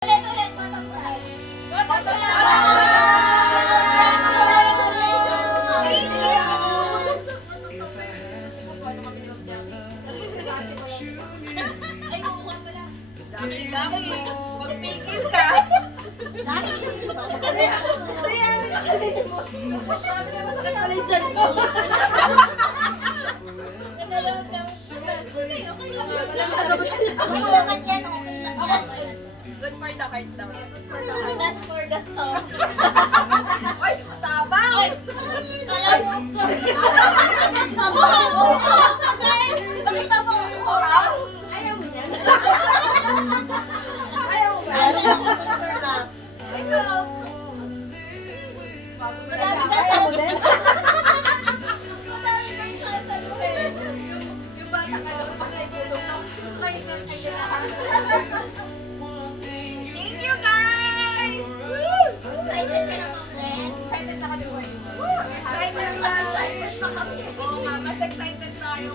Ulit, butterfly. Ay, oo nga pala. Jackie, magpigil ka. Jackie! Masakit pala yung tiyan ko. Naglalawag lang. Okay naman yan, okay lang yan. Good for the heart daw. Not for the soul. Ay, tabang! Ay! Kala mo, nakita mo ako, girl! Ayaw mo yan? Ayaw mo ba? Ikaw. Madami ka sa din. Yung bata ka lang pa kayo tulong na. Gusto kayo yung kailangan. Thank you guys! Excited ka naman, friend? Excited na kami. Excited na. Excited pa kami. Oo nga, mas excited tayo.